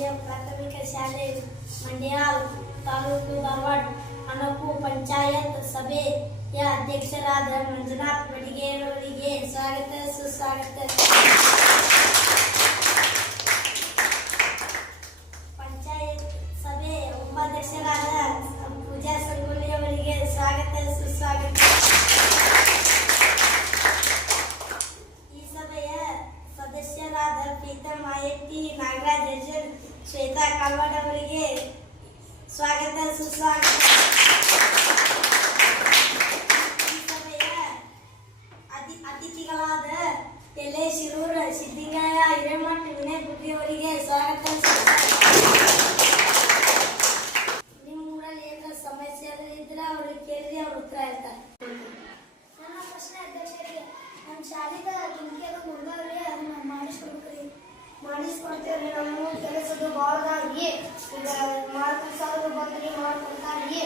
ಹಿರಿಯ ಪ್ರಾಥಮಿಕ ಶಾಲೆ ಮಂಡ್ಯಾಲ್ ತಾಲೂಕು ಧಾರವಾಡ ಅನಕು ಪಂಚಾಯತ್ ಸಭೆಯ ಅಧ್ಯಕ್ಷರಾದ ಮಂಜುನಾಥ್ ಬಡಿಗೇರವರಿಗೆ ಸ್ವಾಗತ ಸುಸ್ವಾಗತ. ಪಂಚಾಯತ್ ಸಭೆ ಉಪಾಧ್ಯಕ್ಷರಾದ ಪೂಜಾ ಸಂಗೊಳ್ಳಿ ಅವರಿಗೆ ಸ್ವಾಗತ ಸುಸ್ವಾಗತ. ಈ ಸಭೆಯ ಸದಸ್ಯರಾದ ಪ್ರೀತಮ್ ಮಾಯಟ್ಟಿ, ನಾಗರಾಜ್ ಅರ್ಜುನ್, ಶ್ವೇತಾ ಕಾಲ್ವಾಡ್ ಅವರಿಗೆ ಸ್ವಾಗತ ಸುಸ್ವಾಗತ. ಈ ಸಭೆಯ ಅತಿಥಿಗಳಾದ ಎಲೆ ಶಿರೂರ್, ಸಿದ್ದಿಂಗಯ್ಯ, ಹಿರೇಮಠ, ವಿನಯ್ ಬುದ್ಧಿ ಅವರಿಗೆ ಸ್ವಾಗತ ಸುಸ್ವಾಗತ. ನಿಮ್ಮ ಊರಲ್ಲಿ ಏನಾರ ಸಮಸ್ಯೆ ಇದ್ರೆ ಅವ್ರಿಗೆ ಕೇಳಿ ಅವ್ರ ಉತ್ತರ ಹೇಳ್ತಾರೆ. ನನ್ನ ಪ್ರಶ್ನೆ ಅಧ್ಯಕ್ಷರಿಗೆ, ನಮ್ಮ ಶಾಲೆದ ತುಮಕಿಯದ ಹುಡುಗವ್ರಿ ಅದನ್ನ ಮಾಡಿಸ್ಕೊಡ್ತೇವ್ರಿ. ನಮ್ಮ ಕೆಲಸದ ಭಾಳದಾಗಿ ಈಗ ಮಾಡ್ಕೊಡ್ಸಾದ್ರು ಬಂದ್ರಿ ಮಾಡ್ಕೊಡ್ತಾರ್ರಿ.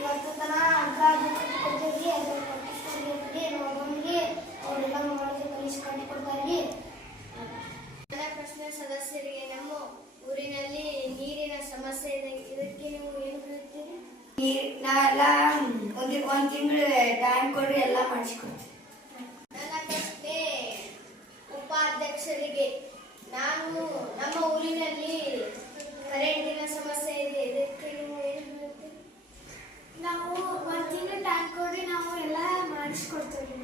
ಇವತ್ತು ತನ ಅಂದಾಜು ಕೊಡ್ತೇವ್ರಿ, ಅದನ್ನ ಕೊಟ್ಟಿಸ್ಕೊಡ್ಬೇಕ್ರಿ. ನಾವು ಬಂದ್ರಿ ಅವರೆಲ್ಲ ಮಾಡೋದು ಕಲಿಸಿ ಕೊಡ್ತಾರ್ರಿ. ನನ್ನ ಪ್ರಶ್ನೆ ಸದಸ್ಯರಿಗೆ, ನಮ್ಮ ಊರಿನಲ್ಲಿ ನೀರಿನ ಸಮಸ್ಯೆ ಇದೆ, ಇದಕ್ಕೆ ನೀವು ಏನು ಹೇಳ್ತೀರಿ? ನಾವೆಲ್ಲ ಒಂದು ತಿಂಗಳು ಟೈಮ್ ಕೊಡ್ರಿ, ಎಲ್ಲ ಮಾಡಿಸ್ಕೊಡ್ತೀವಿ. ನನ್ನ ಪ್ರಶ್ನೆ ಉಪಾಧ್ಯಕ್ಷರಿಗೆ, ನಮ್ಮ ಊರಿನಲ್ಲಿ ಕರೆಂಟಿನ ಸಮಸ್ಯೆ ಇದೆ, ಇದಕ್ಕೆ ನೀವು ಏನು ಹೇಳ್ತೀರಿ? ನಾವು ಒಂದು ತಿಂಗಳು ಟೈಮ್ ಕೊಡ್ರಿ, ನಾವು ಎಲ್ಲ ಮಾಡಿಸ್ಕೊಡ್ತೇವೆ.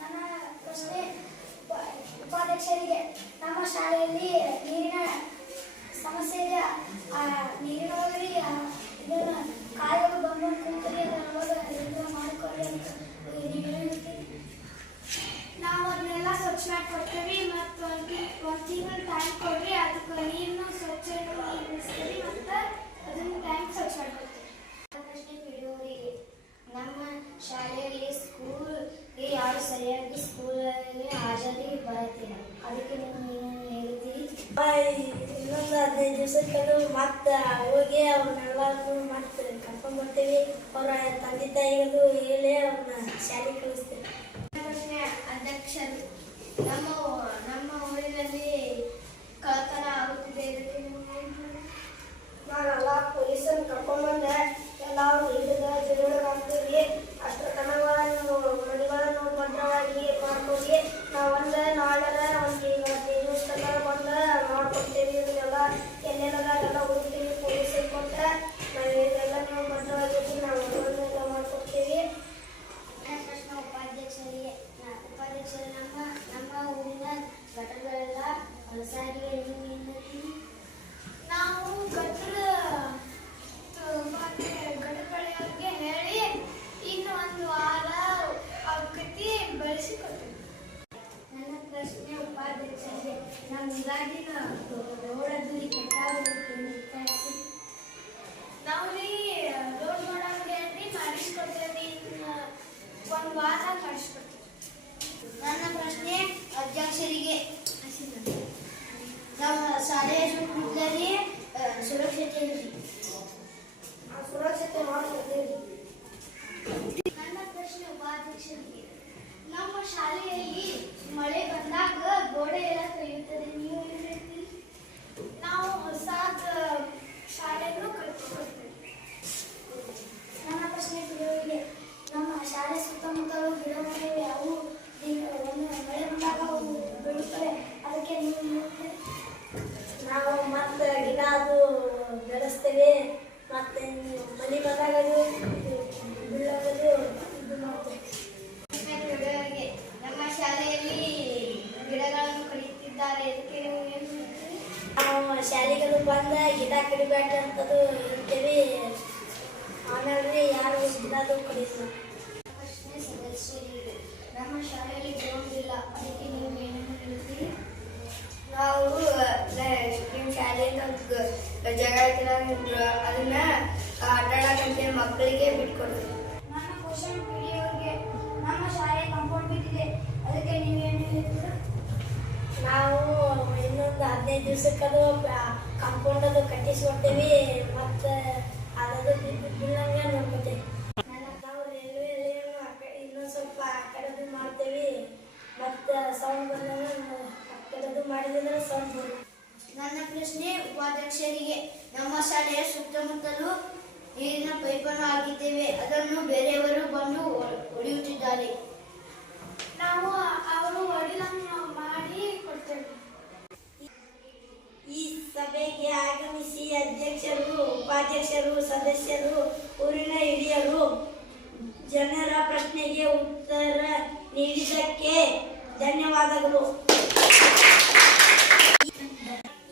ನನ್ನ ಪ್ರಶ್ನೆ ಉಪಾಧ್ಯಕ್ಷರಿಗೆ, ನಮ್ಮ ಶಾಲೆಯಲ್ಲಿ ನೀರಿನ ಸಮಸ್ಯೆ ಇದೆ. ನೀರಿನ ಒಳಗಡೆ ಇದನ್ನ ಕಾಯಿಗಳು ಬಂದು ಕೂತ್ರಿ, ಅದನ್ನ ಮಾಡಿಕೊಡ್ರಿ ಅಂತ ನೀವು ಹೇಳ್ತೀರಿ. ನಾವು ಅದನ್ನೆಲ್ಲ ಸ್ವಚ್ಛ ಮಾಡಿ ಕೊಡ್ತೇವೆ ಮತ್ತು ಒಂದು ತಿಂಗಳು ಟೈಮ್ ಕೊಡ್ರಿ, ಅದಕ್ಕೆ ನೀರನ್ನು ಸ್ವಚ್ಛ ಇರಿಸ್ತೀವಿ ಮತ್ತು ಅದನ್ನ ಟೈಮ್ ಸ್ವಚ್ಛ ಮಾಡ್ಕೊಡ್ತೀವಿ. ಪ್ರಶ್ನೆ ಬಿಡುವವರಿಗೆ, ನಮ್ಮ ಶಾಲೆಯಲ್ಲಿ ಸ್ಕೂಲ್ಗೆ ಯಾರು ಸರಿಯಾಗಿ ಸ್ಕೂಲಲ್ಲಿ ಹಾಜರಿ ಬರುತ್ತಿಲ್ಲ, ಅದಕ್ಕೆ ನೀವು ಏನು ಹೇಳ್ತೀರಿ? ಇನ್ನೊಂದು 15 ದಿವಸಕ್ಕದು ಮತ್ತೆ ಹೋಗಿ ಅವ್ರನ್ನೆಲ್ಲರೂ ಮತ್ತೆ ಕರ್ಕೊಂಡು ಬರ್ತೀವಿ. ಅವರ ತಂದೆ ತಾಯಿಗಳು ಹೇಳಿ ಅವ್ರನ್ನ ಶಾಲೆ ಕಳಿಸ್ತೀವಿ. ಪ್ರಶ್ನೆ ಅಧ್ಯಕ್ಷರು, ನಮ್ಮ ಊರಿನಲ್ಲಿ ಕಳ್ಳತನ ಆಗುತ್ತಿದೆ, ಇದಕ್ಕೆ ನೀವು ಏನು ಹೇಳ್ತೀರಿ? ನಾವೆಲ್ಲ ಪೊಲೀಸರು ಕರ್ಕೊಂಡ್ಬಂದೆ ಎಲ್ಲರೂ ಹಿಡಿದ ಜೈಲಿಗೆ ಹಾಕ್ತೀವಿ. ಅಷ್ಟು ತನಗಳನ್ನು ಮನೆಗಳನ್ನು ಭದ್ರವಾಗಿ ಮಾಡ್ತೀವಿ. ನಾವು ನಾಳೆ ಒಂದು 15 ದಿವಸ ಬಂದು ಮಾಡ್ಕೊಡ್ತೀವಿ. ಇದನ್ನೆಲ್ಲ ಎಲ್ಲೆಲ್ಲ ಹುಡುಕ್ತೀವಿ, ಪೊಲೀಸರಿಗೆ ಕೊಟ್ಟರೆ ನಾವು ಇದೆಲ್ಲ ನೀವು ಭದ್ರವಾಗಿ ನಾವು ಎಲ್ಲ ಮಾಡ್ಕೊಡ್ತೀವಿ. ನನ್ನ ಪ್ರಶ್ನೆ ಉಪಾಧ್ಯಕ್ಷರಿಗೆ, ನಮ್ಮ ಊರಿನ ಘಟಕಗಳೆಲ್ಲ ಹೊಲಸಾಗಿ ನೀವು ಏನು ಹೇಳ್ತೀರಿ? ನಾವು ಘಟಕಗಳಿಗೆ ಹೇಳಿ ಇನ್ನು ಒಂದು ವಾರ ಅವಕತಿ ಬೆಳೆಸಿಕೊಡ್ತೀವಿ. ನನ್ನ ಪ್ರಶ್ನೆ ಉಪಾಧ್ಯಕ್ಷರಿಗೆ, ನಮ್ಮ ಊರಾಗಿನ ರೋಡಲ್ಲಿ ಕೆಟ್ಟಾಗುತ್ತೆ, ನಾವು ರೋಡ್ ಮಾಡೋಂಗೆ ಮಾಡಿಸ್ಕೊಡ್ತೇವೆ. ಒಂದು ವಾರ ಮಾಡಿಸ್ಕೊಡ್ತೀವಿ. ನನ್ನ ಪ್ರಶ್ನೆ ಅಧ್ಯಕ್ಷರಿಗೆ, ನಮ್ಮ ಶಾಲೆಯ ಸುತ್ತಮುತ್ತಲಲ್ಲಿ ಸುರಕ್ಷತೆ ಇದೆ, ಸುರಕ್ಷತೆ ಮಾಡ್ಕೊಡ್ತೀವಿ. ನನ್ನ ಪ್ರಶ್ನೆ ಉಪಾಧ್ಯಕ್ಷರಿಗೆ, ನಮ್ಮ ಶಾಲೆಯಲ್ಲಿ ಮಳೆ ಬಂದಾಗ ಗೋಡೆ ಎಲ್ಲ ಕಳೆಯುತ್ತದೆ, ನೀವು ಏನು ಹೇಳ್ತೀರಿ? ನಾವು ಹೊಸದ ಶಾಲೆಯನ್ನು ಕಟ್ಟಿಕೊಡ್ತೇವೆ. ನನ್ನ ಪ್ರಶ್ನೆ ತಿಳಿಯುವಿಗೆ, ನಮ್ಮ ಶಾಲೆ ಸುತ್ತಮುತ್ತಲು ಗಿಡ ಮರಗಳು ಅವು ಮಳೆ ಬಂದಾಗ ಅವು ಬೆಳುತ್ತವೆ, ಅದಕ್ಕೆ ನೀವು ಹೇಳ್ತೀರಿ? ನಾವು ಮತ್ತೆ ಗಿಡ ಅದು ಬೆಳೆಸ್ತೇವೆ. ಮತ್ತೆ ಮನೆ ಬಂದಾಗದು ಬೀಳೋದು ಇದು ಮಾಡ್ತೇವೆ. ನಮ್ಮ ಶಾಲೆಯಲ್ಲಿ ಗಿಡಗಳನ್ನು ಕಡಿಯುತ್ತಿದ್ದಾರೆ, ಇದಕ್ಕೆ ನೀವು ಏನು ಹೇಳ್ತೀರಿ? ನಾವು ಶಾಲೆಗಳು ಬಂದ ಗಿಡ ಕಡಿಬೇಡ್ರಿ ಅಂತದು ಹೇಳ್ತೇವೆ. ಆಮೇಲೆ ಯಾರು ಗಿಡದು ಕಡಿಯೋದು. ಪ್ರಶ್ನೆ ಸದಸ್ಯರಿಗೆ, ನಮ್ಮ ಶಾಲೆಯಲ್ಲಿ ಗ್ರೌಂಡ್ ಇಲ್ಲ, ಅದಕ್ಕೆ ನೀವು ಏನು ಹೇಳ್ತೀರಿ? ನಾವು ನಿಮ್ಮ ಶಾಲೆಯಿಂದ ಜಾಗ ಅದನ್ನ ಆಟ ಆಡೋಕ್ಕಂತ ಮಕ್ಕಳಿಗೆ ಬಿಟ್ಕೊಡ್ತೀವಿ. ನನ್ನ ಕ್ವಶನ್ ಪೀಡಿಯವರಿಗೆ, ನಮ್ಮ ಶಾಲೆ ಕಾಂಪೌಂಡ್ ಬಿದ್ದಿದೆ, ಅದಕ್ಕೆ ನೀವೇನು ಹೇಳ್ತೀರಾ? ನಾವು ಇನ್ನೊಂದು 15 ದಿವಸಕ್ಕದು ಕಾಂಪೌಂಡ್ ಅದು ಕಟ್ಟಿಸ್ಕೊಡ್ತೇವೆ. ಮತ್ತು ಅದದು ಬೀಳಂಗೆ ನೋಡ್ಕೊತೇವೆ. ನಾವು ರೈಲ್ವೆ ಇನ್ನೊಂದು ಸ್ವಲ್ಪ ಆ ಕಡೆದು ಮಾಡ್ತೇವೆ. ಮತ್ತು ಸೌಂಡ್ ಬಂದಾಗ ಆ ಕಡೆದು ಮಾಡಿದ್ರೆ ಸೌಂಡ್ ಬರುತ್ತೆ. ನನ್ನ ಪ್ರಶ್ನೆ ಉಪಾಧ್ಯಕ್ಷರಿಗೆ. ನಮ್ಮ ಶಾಲೆಯ ಸುತ್ತಮುತ್ತಲೂ ನೀರಿನ ಪೈಪನ್ನು ಹಾಕಿದ್ದೇವೆ, ಅದನ್ನು ಬೇರೆಯವರು ಬಂದು ಹೊಡೆಯುತ್ತಿದ್ದಾರೆ. ನಾವು ಅವರು ಹೊಡಿಲಂಗೆ ಮಾಡಿ ಕೊಡ್ತೇವೆ. ಈ ಸಭೆಗೆ ಆಗಮಿಸಿ ಅಧ್ಯಕ್ಷರು, ಉಪಾಧ್ಯಕ್ಷರು, ಸದಸ್ಯರು, ಊರಿನ ಹಿರಿಯರು ಜನರ ಪ್ರಶ್ನೆಗೆ ಉತ್ತರ ನೀಡಿದ್ದಕ್ಕೆ ಧನ್ಯವಾದಗಳು.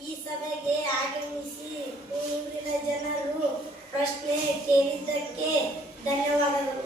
ಈ ಸಭೆಗೆ ಆಗಮಿಸಿ ಊರಿನ ಜನರು ಪ್ರಶ್ನೆ ಕೇಳಿದ್ದಕ್ಕೆ ಧನ್ಯವಾದಗಳು.